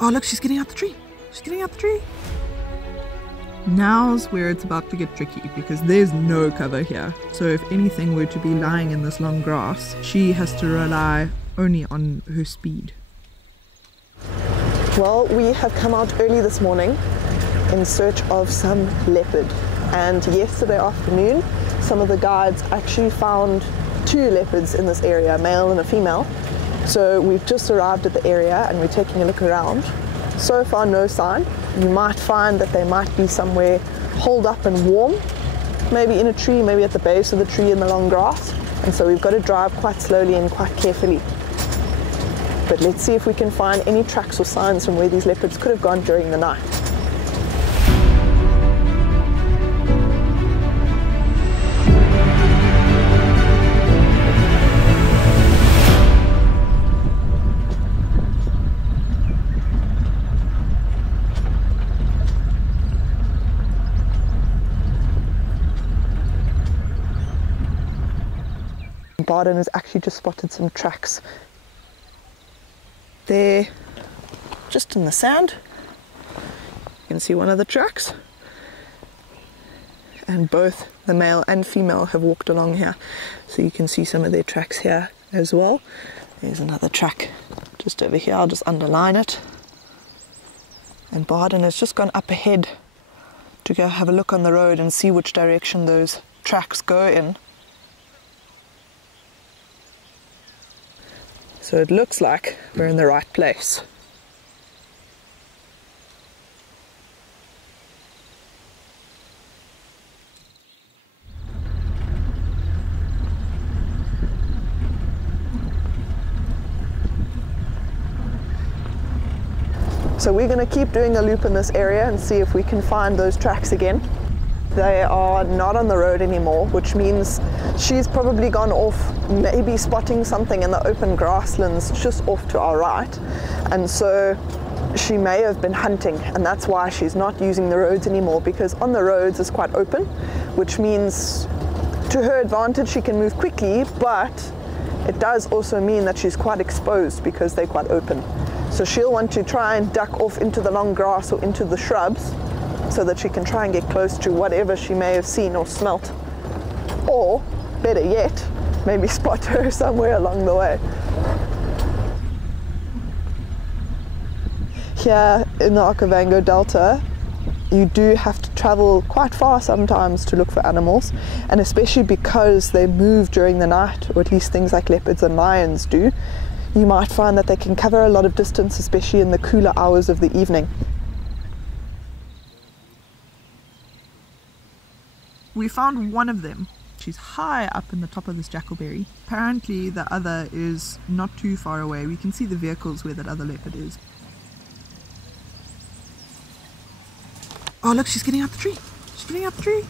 Oh look, she's getting out the tree. She's getting out the tree. Now's where it's about to get tricky because there's no cover here. So if anything were to be lying in this long grass, she has to rely only on her speed. Well, we have come out early this morning in search of some leopard. And yesterday afternoon, some of the guides actually found 2 leopards in this area, a male and a female. So we've just arrived at the area and we're taking a look around. So far, no sign. You might find that they might be somewhere holed up and warm, maybe in a tree, maybe at the base of the tree in the long grass. And so we've got to drive quite slowly and quite carefully. But let's see if we can find any tracks or signs from where these leopards could have gone during the night. Barden has actually just spotted some tracks. There, just in the sand, you can see one of the tracks. And both the male and female have walked along here. So you can see some of their tracks here as well. There's another track just over here, I'll just underline it. And Barden has just gone up ahead to go have a look on the road and see which direction those tracks go in. So it looks like we're in the right place. So we're going to keep doing a loop in this area and see if we can find those tracks again. They are not on the road anymore, which means she's probably gone off, maybe spotting something in the open grasslands just off to our right. And so she may have been hunting, and that's why she's not using the roads anymore, because on the roads it's quite open, which means to her advantage she can move quickly, but it does also mean that she's quite exposed because they're quite open. So she'll want to try and duck off into the long grass or into the shrubs so that she can try and get close to whatever she may have seen or smelt. Or, better yet, maybe spot her somewhere along the way. Here in the Okavango Delta, you do have to travel quite far sometimes to look for animals, and especially because they move during the night, or at least things like leopards and lions do, you might find that they can cover a lot of distance, especially in the cooler hours of the evening. We found one of them. She's high up in the top of this jackalberry. Apparently the other is not too far away. We can see the vehicles where that other leopard is. Oh look, she's getting out the tree. She's getting out the tree.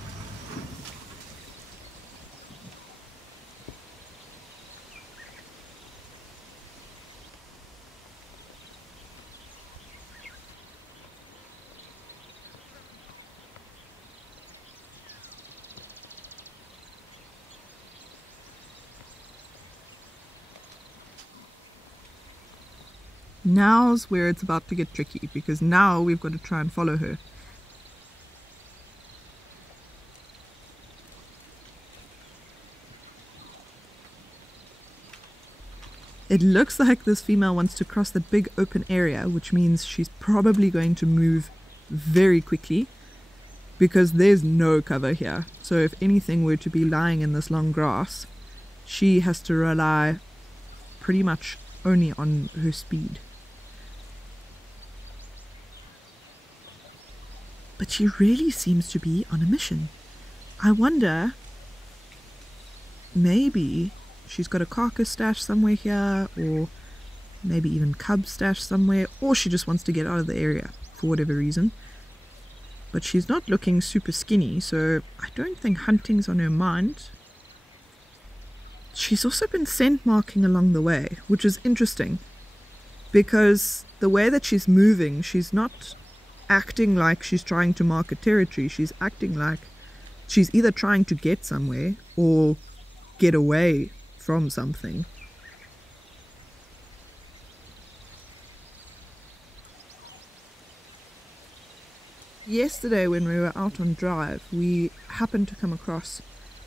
Now's where it's about to get tricky, because now we've got to try and follow her. It looks like this female wants to cross the big open area, which means she's probably going to move very quickly because there's no cover here. So if anything were to be lying in this long grass, she has to rely pretty much only on her speed. But she really seems to be on a mission. I wonder, maybe she's got a carcass stashed somewhere here, or maybe even cubs stashed somewhere, or she just wants to get out of the area for whatever reason. But she's not looking super skinny, so I don't think hunting's on her mind. She's also been scent marking along the way, which is interesting, because the way that she's moving, she's not acting like she's trying to mark a territory. She's acting like she's either trying to get somewhere or get away from something. Yesterday when we were out on drive, we happened to come across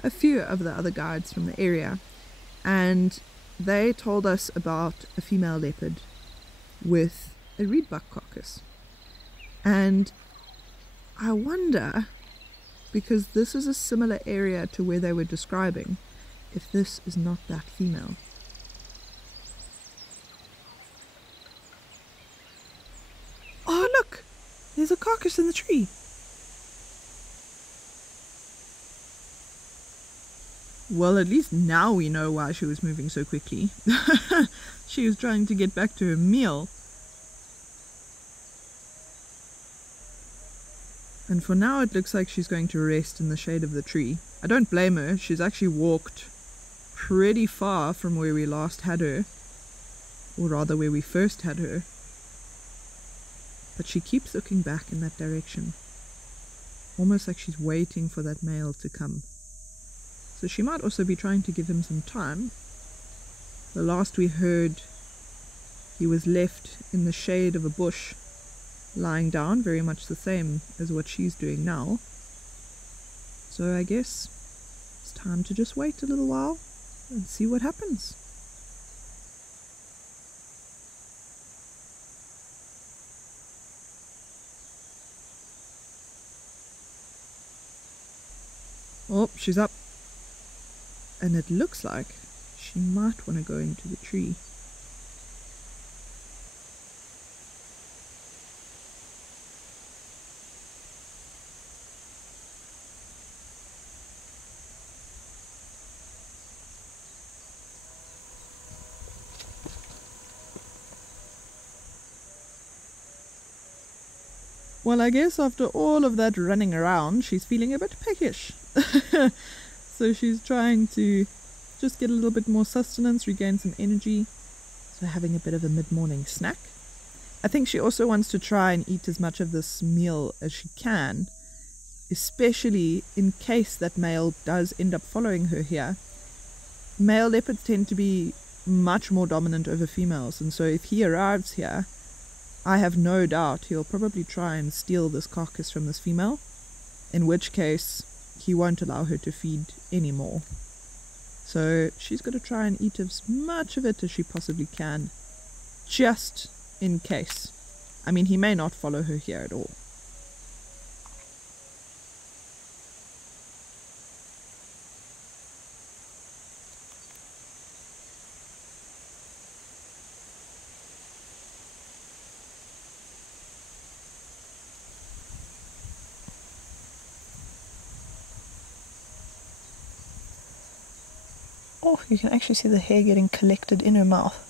a few of the other guides from the area, and they told us about a female leopard with a reedbuck carcass. And I wonder, because this is a similar area to where they were describing, if this is not that female. Oh look! There's a carcass in the tree. Well, at least now we know why she was moving so quickly. She was trying to get back to her meal. And for now it looks like she's going to rest in the shade of the tree. I don't blame her. She's actually walked pretty far from where we last had her. Or rather where we first had her. But she keeps looking back in that direction. Almost like she's waiting for that male to come. So she might also be trying to give him some time. The last we heard, he was left in the shade of a bush, lying down, very much the same as what she's doing now. So I guess it's time to just wait a little while and see what happens. Oh, she's up. And it looks like she might want to go into the tree. Well, I guess after all of that running around, she's feeling a bit peckish. So she's trying to just get a little bit more sustenance, regain some energy. So having a bit of a mid-morning snack. I think she also wants to try and eat as much of this meal as she can, especially in case that male does end up following her here. Male leopards tend to be much more dominant over females, and so if he arrives here, I have no doubt he'll probably try and steal this carcass from this female, in which case he won't allow her to feed anymore. So she's got to try and eat as much of it as she possibly can, just in case. I mean, he may not follow her here at all. Oh, you can actually see the hair getting collected in her mouth.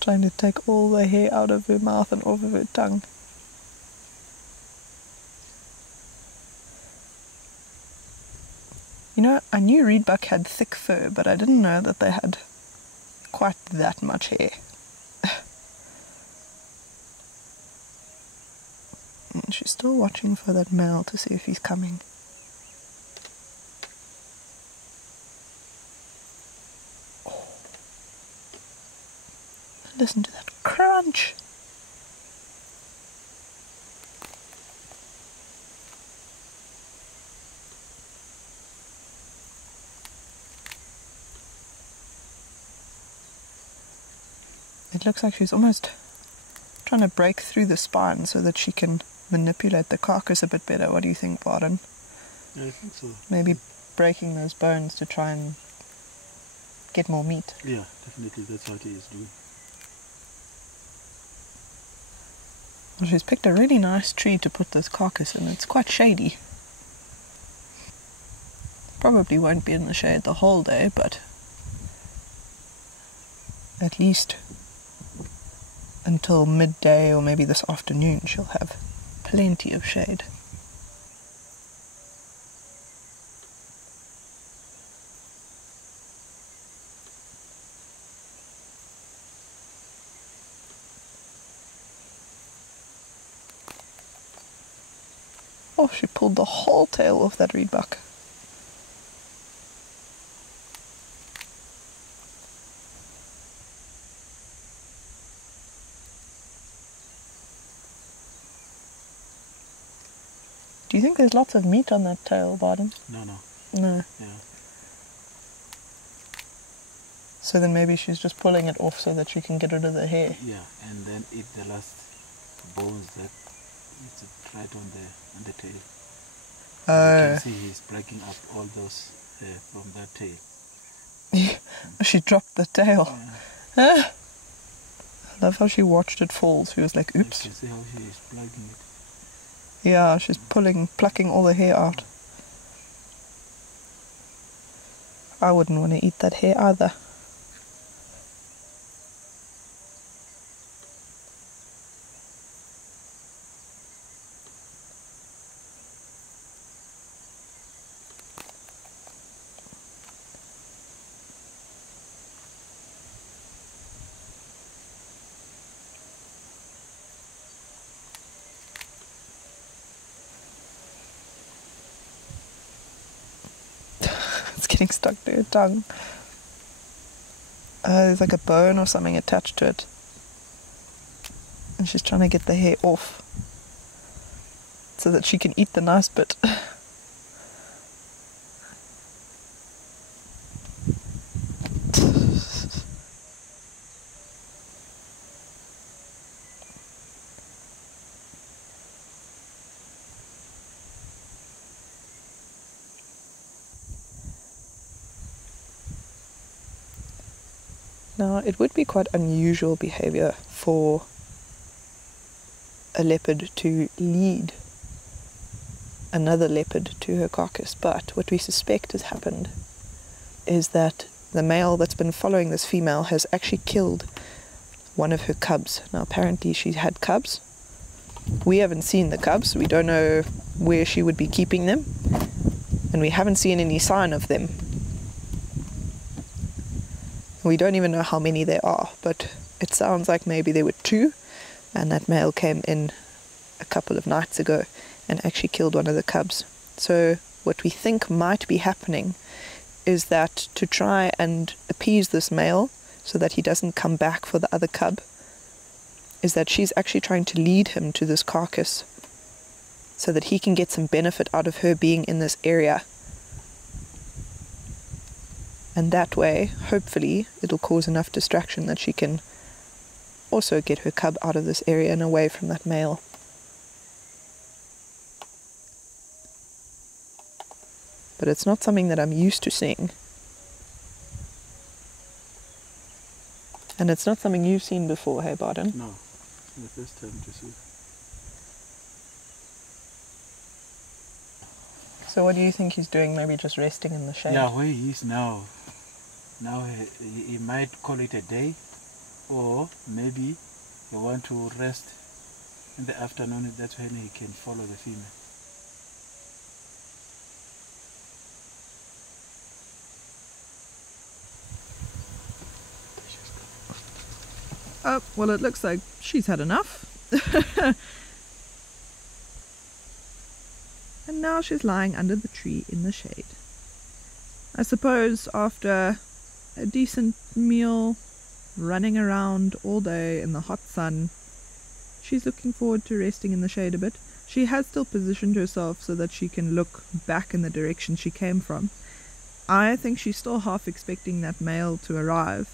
Trying to take all the hair out of her mouth and off of her tongue. You know, I knew reedbuck had thick fur, but I didn't know that they had quite that much hair. And she's still watching for that male to see if he's coming. Oh. Listen to that crunch. It looks like she's almost trying to break through the spine so that she can manipulate the carcass a bit better. What do you think, Barden? Yeah, I think so. Maybe breaking those bones to try and get more meat. Yeah, definitely. That's what he is doing. Well, she's picked a really nice tree to put this carcass in. It's quite shady. Probably won't be in the shade the whole day, but at least until midday or maybe this afternoon she'll have plenty of shade. Oh, she pulled the whole tail off that reedbuck. Do you think there's lots of meat on that tail, Barden? No. No. Yeah. So then maybe she's just pulling it off so that she can get rid of the hair. Yeah, and then eat the last bones that is right on the tail. You can see he's breaking up all those hair from that tail. She dropped the tail. Yeah. I love how she watched it fall. She was like, oops. You can see how she is plugging it. Yeah, she's plucking all the hair out. I wouldn't want to eat that hair either. Getting stuck to her tongue. There's like a bone or something attached to it, and she's trying to get the hair off so that she can eat the nice bit. Now, it would be quite unusual behavior for a leopard to lead another leopard to her carcass, but what we suspect has happened is that the male that's been following this female has actually killed one of her cubs. Now, apparently she had cubs. We haven't seen the cubs. We don't know where she would be keeping them, and we haven't seen any sign of them. We don't even know how many there are, but it sounds like maybe there were 2, and that male came in a couple of nights ago and actually killed one of the cubs. So what we think might be happening is that to try and appease this male so that he doesn't come back for the other cub, is that she's actually trying to lead him to this carcass so that he can get some benefit out of her being in this area. And that way, hopefully, it'll cause enough distraction that she can also get her cub out of this area and away from that male. But it's not something that I'm used to seeing. And it's not something you've seen before, hey Barden? No, the first time to see. So what do you think he's doing? Maybe just resting in the shade? Yeah, where he is now. Now he might call it a day, or maybe he want to rest in the afternoon. That's when he can follow the female. Oh, well, it looks like she's had enough. And now she's lying under the tree in the shade. I suppose after a decent meal, running around all day in the hot sun, she's looking forward to resting in the shade a bit. She has still positioned herself so that she can look back in the direction she came from. I think she's still half expecting that male to arrive.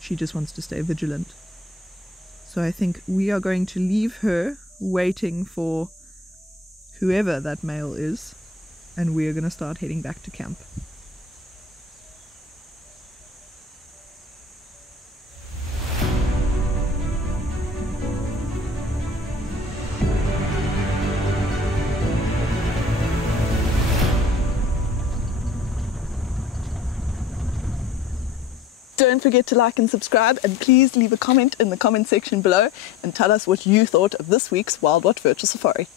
She just wants to stay vigilant. So I think we are going to leave her waiting for whoever that male is, and we are going to start heading back to camp. Don't forget to like and subscribe, and please leave a comment in the comment section below and tell us what you thought of this week's WILDwatch Virtual Safari.